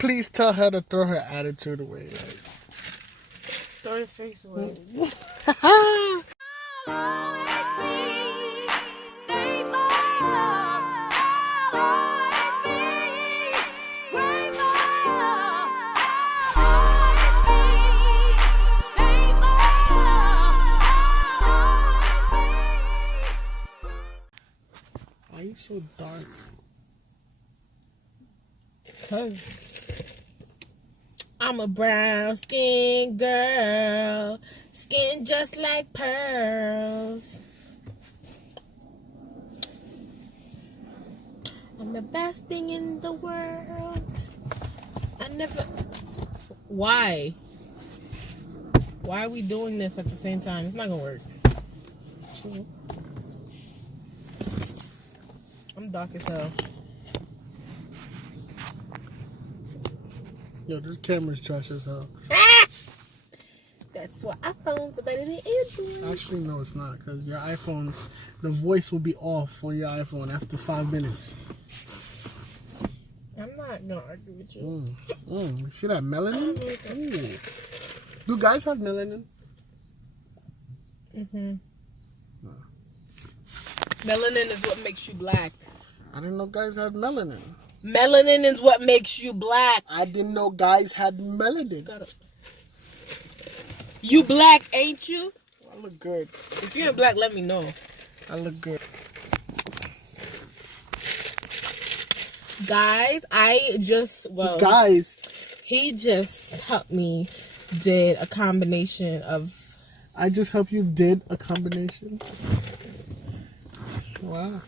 please tell her to throw her attitude away? Like, throw your face away. Why are you so dark? Because I'm a brown skin girl, skin just like pearls. I'm the best thing in the world. I never... Why? Why are we doing this at the same time? It's not gonna work. I'm dark as hell. Yo, this camera's trash as hell. That's why iPhones are better than Android. Actually, no, it's not. Because your iPhones, the voice will be off on your iPhone after 5 minutes. I'm not gonna argue with you. You see that melanin? Ooh. Do guys have melanin? Mm-hmm. Melanin is what makes you black. I didn't know guys had melanin. Melanin is what makes you black. I didn't know guys had melanin. You black, ain't you? I look good. If you're black, let me know. I look good. Guys, he just helped me did a combination of... I just helped you did a combination? Wow.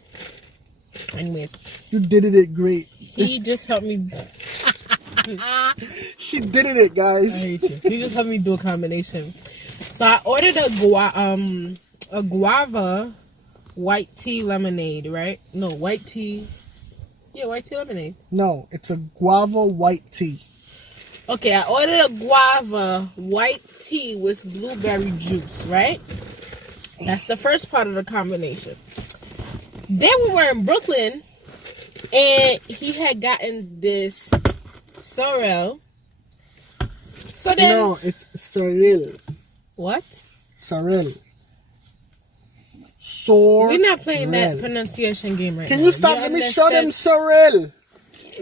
Anyways. You did it great. He just helped me... She did it, guys. I hate you. He just helped me do a combination. So I ordered a guava white tea lemonade, right? No, white tea. Yeah, white tea lemonade. No, it's a guava white tea. Okay, I ordered a guava white tea with blueberry juice, right? That's the first part of the combination. Then we were in Brooklyn, and he had gotten this sorrel. So then... No, it's sorrel. What? Sorrel. We're not playing that pronunciation game right now. Can you stop? Let me show them sorrel.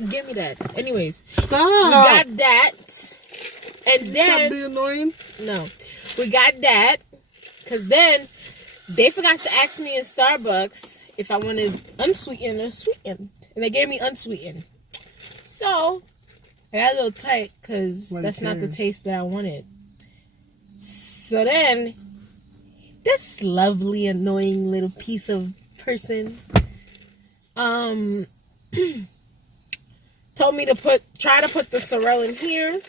Give me that. Anyways. Stop. We got that. And then... Stop being annoying. No. We got that. Because then they forgot to ask me in Starbucks if I wanted unsweetened or sweetened. And they gave me unsweetened. So, I got a little tight because that's not the taste that I wanted. So then, this lovely, annoying little piece of person told me to try to put the sorrel in here.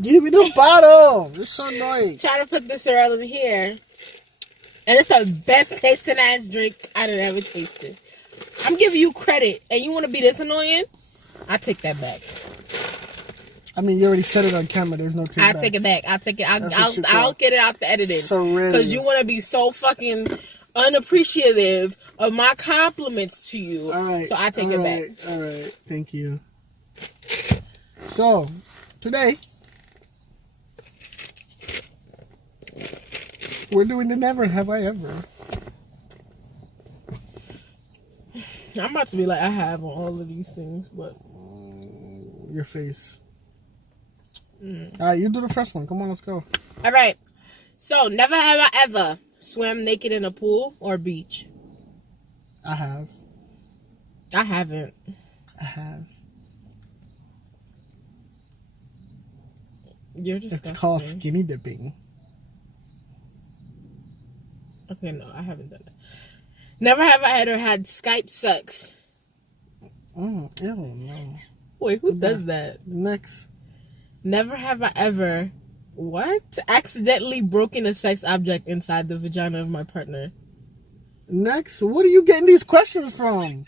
Give me the bottle. You're so annoying. Try to put the sorrel in here. And it's the best tasting ass drink I've ever tasted. I'm giving you credit. And you want to be this annoying? I take that back. I mean, you already said it on camera. There's no take back. I'll take it back. I'll take it. I'll get it out the editing. Because you want to be so fucking unappreciative of my compliments to you. All right. So I take it back. All right. Thank you. So, today, we're doing the Never Have I Ever. I'm about to be like, I have on all of these things, but... Your face. All right, you do the first one. Come on, let's go. All right. So, never have I ever swam naked in a pool or beach. I have. I haven't. I have. You're disgusting. It's called skinny dipping. Okay, no, I haven't done that. Never have I ever had Skype sex. Ew, no. Wait, who does that? Next. Never have I ever, accidentally broken a sex object inside the vagina of my partner. Next. What are you getting these questions from?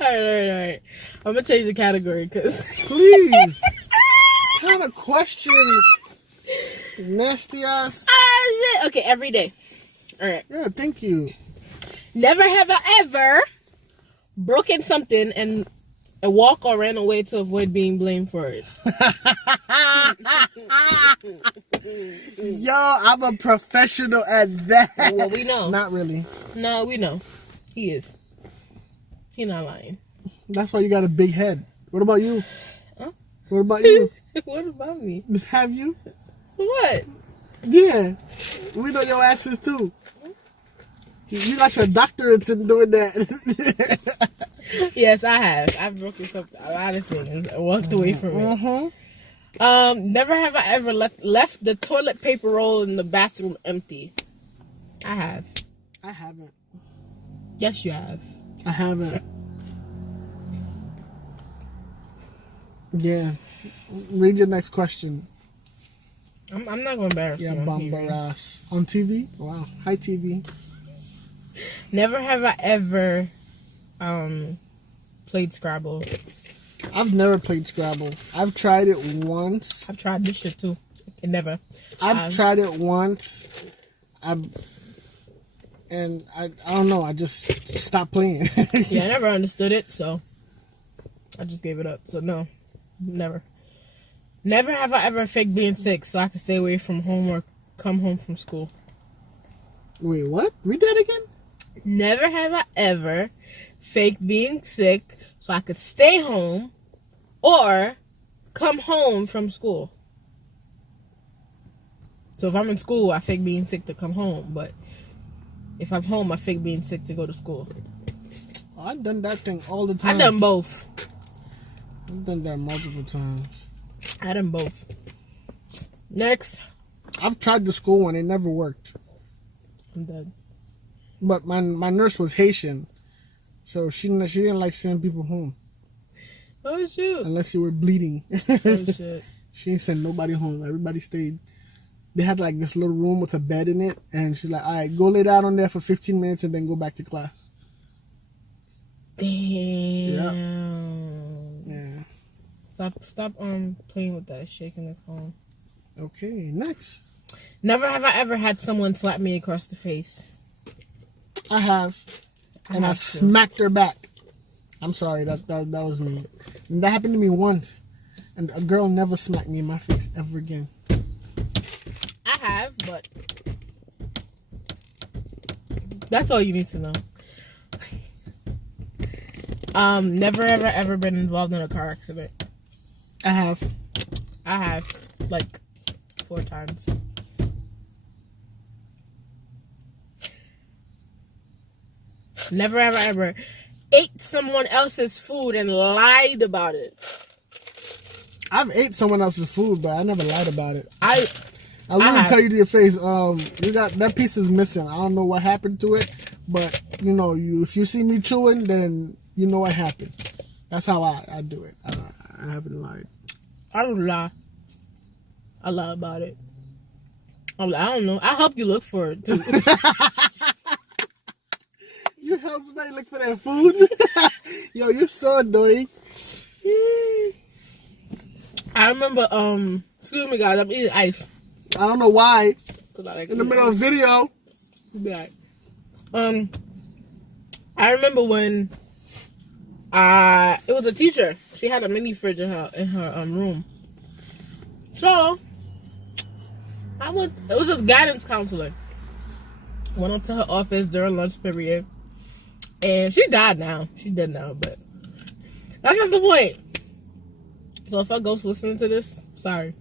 All right. I'm going to change the category because... Please. What kind of questions? Nasty ass. Okay, every day. All right. Yeah, thank you. Never have I ever broken something and walk or ran away to avoid being blamed for it. Yo, I'm a professional at that. Well, we know. Not really. No, we know. He is. He's not lying. That's why you got a big head. What about you? Huh? What about you? What about me? Have you? What? Yeah. We know your asses too. You got your doctorates in doing that. Yes, I have. I've broken a lot of things and walked away from it. Mm-hmm. Never have I ever left the toilet paper roll in the bathroom empty. I have. I haven't. Yes, you have. I haven't. Yeah. Read your next question. I'm not going to embarrass you on TV. Bombaras. On TV? Wow. Hi, TV. Never have I ever played Scrabble. I've never played Scrabble. I've tried it once. I've tried this shit too. It never. I've tried it once. I don't know. I just stopped playing. Yeah, I never understood it, so I just gave it up. So no, never. Never have I ever faked being sick so I could stay away from home or come home from school. Wait, what? Read that again? Never have I ever faked being sick so I could stay home or come home from school. So if I'm in school, I fake being sick to come home. But if I'm home, I fake being sick to go to school. Oh, I've done that thing all the time. I've done both. I've done that multiple times. I done both. Next. I've tried the school one. It never worked. I'm dead. But my nurse was Haitian. So she didn't like sending people home. Oh, shoot. Unless you were bleeding. Oh, shit. She didn't send nobody home. Everybody stayed. They had like this little room with a bed in it. And she's like, all right, go lay down on there for 15 minutes and then go back to class. Damn. Yeah. Stop playing with that, shaking the phone. Okay, next. Never have I ever had someone slap me across the face. I have. And I smacked her back. I'm sorry, that was me. And that happened to me once. And a girl never smacked me in my face ever again. I have, but that's all you need to know. Never ever been involved in a car accident. I have. Like 4 times. Never ever ate someone else's food and lied about it. I've ate someone else's food, but I never lied about it. I literally tell you to your face, you got that piece is missing. I don't know what happened to it, but if you see me chewing, then you know what happened. That's how I do it. I haven't lied. I don't lie. I lie about it. I don't know. I help you look for it too. You help somebody look for their food? Yo, you're so annoying. I remember, excuse me guys, I'm eating ice. I don't know why. Cause I like in the middle of a video. Be like, I remember when it was a teacher. She had a mini fridge in her room. So it was a guidance counselor. Went up to her office during lunch period. And she died now. She's dead now, but that's not the point. So if her ghost listening to this, sorry.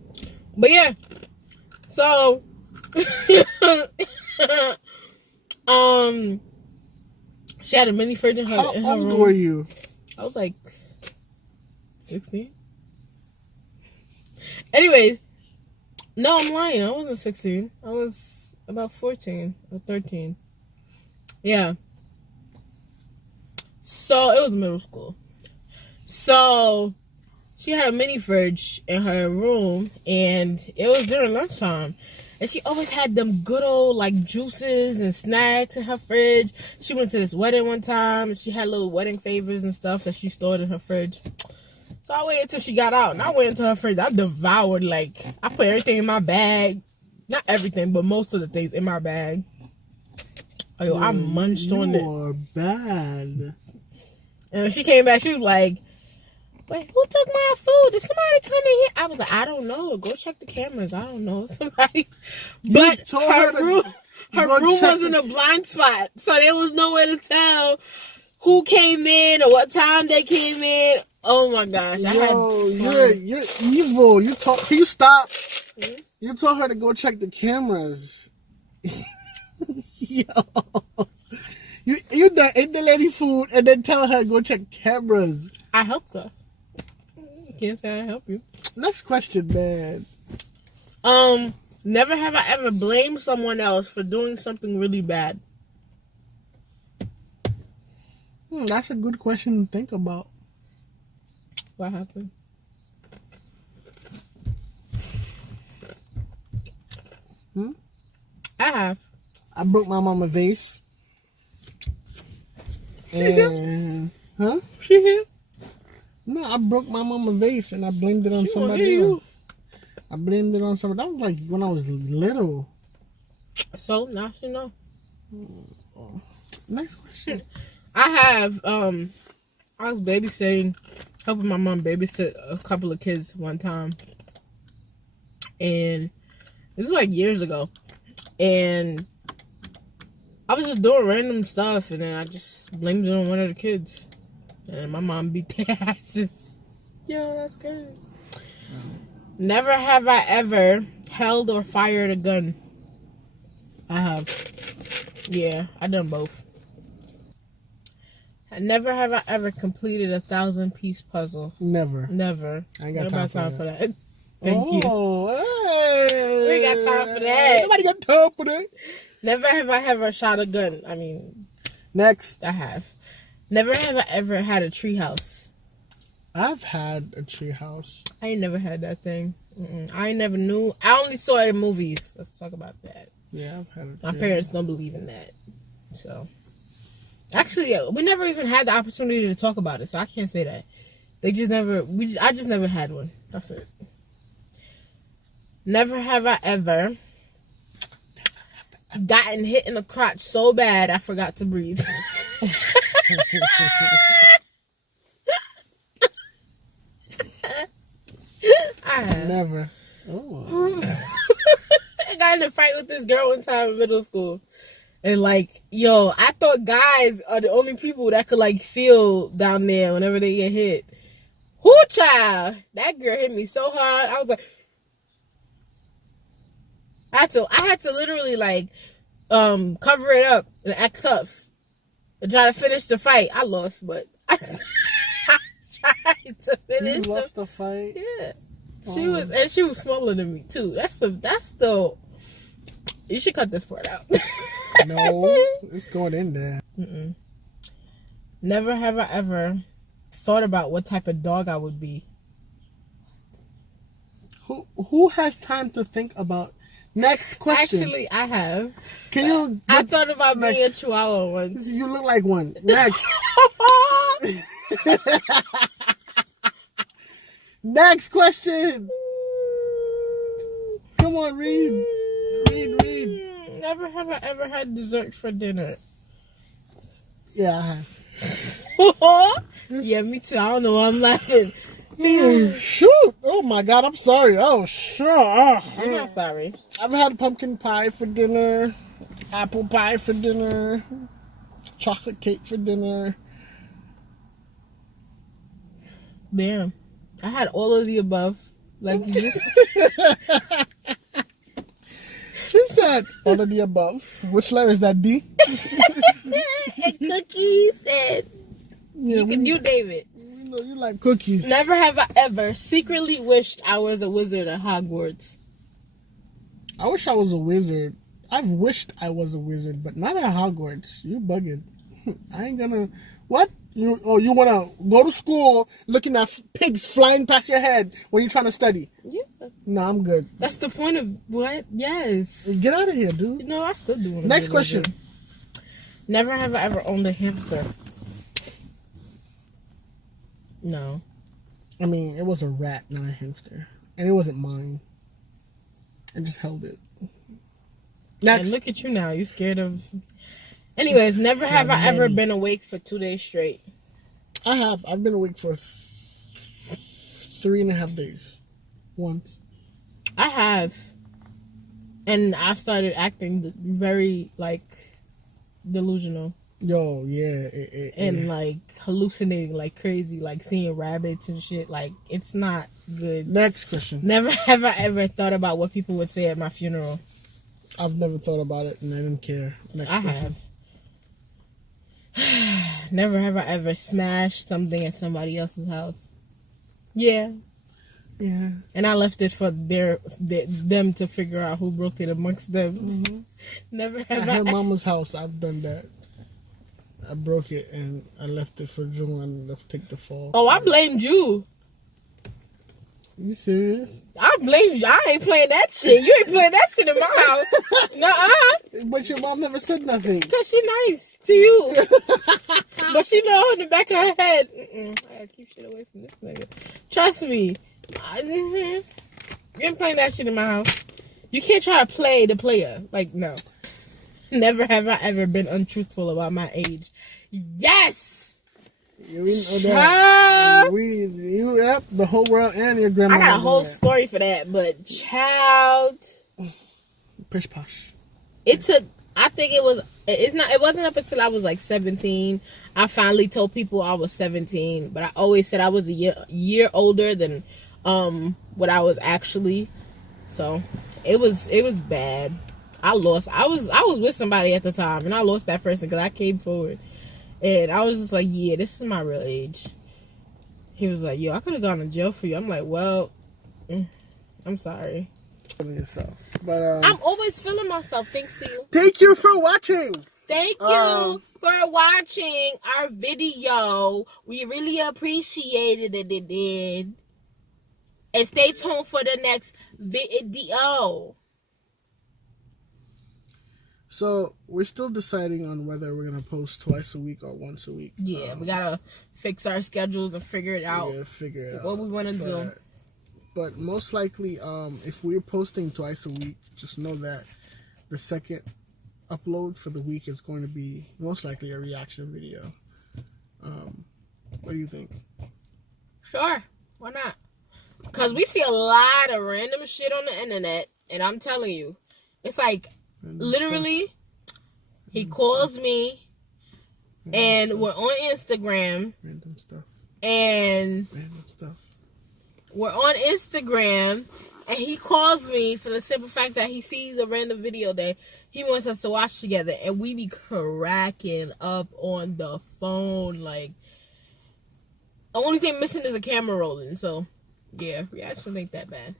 But yeah. So she had a mini fridge in her room. How old were you? I was like 16. Anyways, no, I'm lying. I wasn't 16. I was about 14 or 13. Yeah. So it was middle school. So she had a mini fridge in her room, and it was during lunchtime. And she always had them good old like juices and snacks in her fridge. She went to this wedding one time, and she had little wedding favors and stuff that she stored in her fridge. So I waited till she got out, and I went into her fridge. I devoured, I put everything in my bag. Not everything, but most of the things in my bag. Oh, yo, I munched on it. You are bad. And when she came back, she was like, Wait, who took my food? Did somebody come in here? I was like, I don't know. Go check the cameras. I don't know. Somebody. But her room was in a blind spot. So there was no way to tell who came in or what time they came in. Oh my gosh. You're evil. Can you stop? Mm-hmm. You told her to go check the cameras. Yo. You done ate the lady food and then tell her to go check cameras. I helped her. Can't say I help you. Next question, man. Never have I ever blamed someone else for doing something really bad. That's a good question to think about. What happened? I have. I broke my mama vase. And huh? She here? No, I broke my mama vase and I blamed it on somebody else. I blamed it on somebody. That was like when I was little. So now she know. Next question. I have I was babysitting, helping my mom babysit a couple of kids one time. And this is like years ago. And I was just doing random stuff and then I just blamed it on one of the kids. And my mom beat their asses. Yo, that's good. Never have I ever held or fired a gun. I have. Yeah, I done both. Never have I ever completed a 1,000-piece puzzle. Never. I ain't got time for that. Thank you. Hey. We ain't got time for that. Nobody got time for that. Never have I ever shot a gun. I mean, next. I have. Never have I ever had a tree house. I've had a tree house. I ain't never had that thing. I ain't never knew. I only saw it in movies. Let's talk about that. Yeah, I've had a tree My parents don't believe in that. So, actually, we never even had the opportunity to talk about it. So I can't say that. They just never. I just never had one. That's it. Never have I ever gotten hit in the crotch so bad I forgot to breathe. I have. Never. Oh. I got in a fight with this girl one time in middle school. And like, yo, I thought guys are the only people that could like feel down there whenever they get hit. Whoo, child. That girl hit me so hard. I was like, I had to literally like cover it up and act tough and try to finish the fight. I lost, but I tried to finish. You lost the fight? Yeah. She was smaller than me too. That's the you should cut this part out. No, it's going in there. Never have I ever thought about what type of dog I would be. Who has time to think about? Next question. Actually, I have. Can you? I thought about being a chihuahua once. You look like one. Next. Next question. Come on, read. Never have I ever had dessert for dinner. Yeah, I have. Yeah, me too. I don't know why I'm laughing. Shoot. Oh my God, I'm sorry. Oh, sure. You're not sorry. I've had pumpkin pie for dinner, apple pie for dinner, chocolate cake for dinner. Damn. I had all of the above. Like you just She said all of the above. Which letter is that? D? and cookies and Yeah, you David. We know you like cookies. Never have I ever secretly wished I was a wizard at Hogwarts. I wish I was a wizard. I've wished I was a wizard, but not at Hogwarts. You bugging. I ain't gonna... What? You want to go to school looking at pigs flying past your head when you're trying to study? Yeah. No, I'm good. That's the point of what? Yes. Get out of here, dude. No, I still do want to. Next question. Never have I ever owned a hamster. No. I mean, it was a rat, not a hamster. And it wasn't mine. I just held it. Next. And look at you now. You scared of... Anyways, never have I ever been awake for 2 days straight. I have. I've been awake for 3.5 days. Once. I have. And I started acting very, like, delusional. Yo, yeah. And, like, hallucinating like crazy. Like, seeing rabbits and shit. Like, it's not good. Next question. Never have I ever thought about what people would say at my funeral. I've never thought about it, and I didn't care. Next question. Have. Never have I ever smashed something at somebody else's house. Yeah. Yeah. And I left it for them to figure out who broke it amongst them. Mm-hmm. Never have At her mama's house, I've done that. I broke it and I left it for Jung to take the fall. Oh, I blamed you. You serious? I blame you. I ain't playing that shit. You ain't playing that shit in my house. Nuh-uh. But your mom never said nothing. Because she nice to you. But she know in the back of her head, I gotta keep shit away from this nigga. Trust me. You ain't playing that shit in my house. You can't try to play the player. Like, no. Never have I ever been untruthful about my age. Yes! We know that. Yep, the whole world and your grandma. I got a whole story for that, but child. Pish posh. It took, I think it wasn't up until I was like 17. I finally told people I was 17, but I always said I was a year older than what I was actually. So it was bad. I was with somebody at the time, and I lost that person because I came forward, and I was just like, yeah, this is my real age. He was like, yo, I could have gone to jail for you. I'm like, well, I'm sorry. Yourself, but I'm always feeling myself. Thanks to you. Thank you for watching. Thank you for watching our video. We really appreciated it. Did. And stay tuned for the next video. So we're still deciding on whether we're gonna post twice a week or once a week. Yeah, we gotta fix our schedules and figure it out. Yeah, figure it out. What we want to do. But most likely, if we're posting twice a week, just know that the second upload for the week is going to be most likely a reaction video. What do you think? Sure, why not? Because we see a lot of random shit on the internet, and I'm telling you, it's like, literally, he calls me, and we're on Instagram. Random stuff. And random stuff. We're on Instagram, and he calls me for the simple fact that he sees a random video that he wants us to watch together, and we be cracking up on the phone. Like, the only thing missing is a camera rolling. So, yeah, reaction ain't that bad.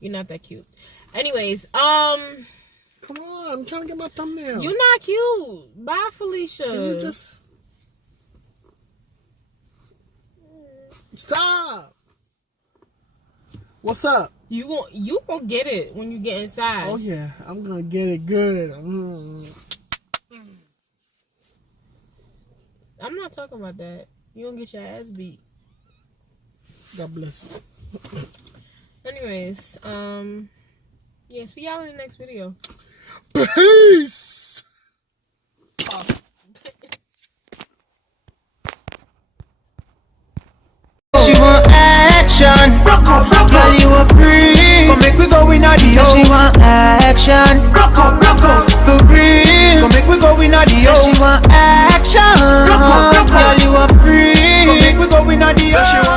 You're not that cute. Anyways, come on, I'm trying to get my thumbnail. You're not cute. Bye, Felicia. Can you just stop? What's up? You gonna get it when you get inside. Oh yeah, I'm gonna get it good. I'm not talking about that. You gonna get your ass beat. God bless you. Anyways, yeah, see y'all in the next video. Peace. Oh. She want action, girl you are free. Come make we go in the ocean. She want action, for real. Come make we go in the ocean. She want action, girl you are free. Come make we go in the ocean.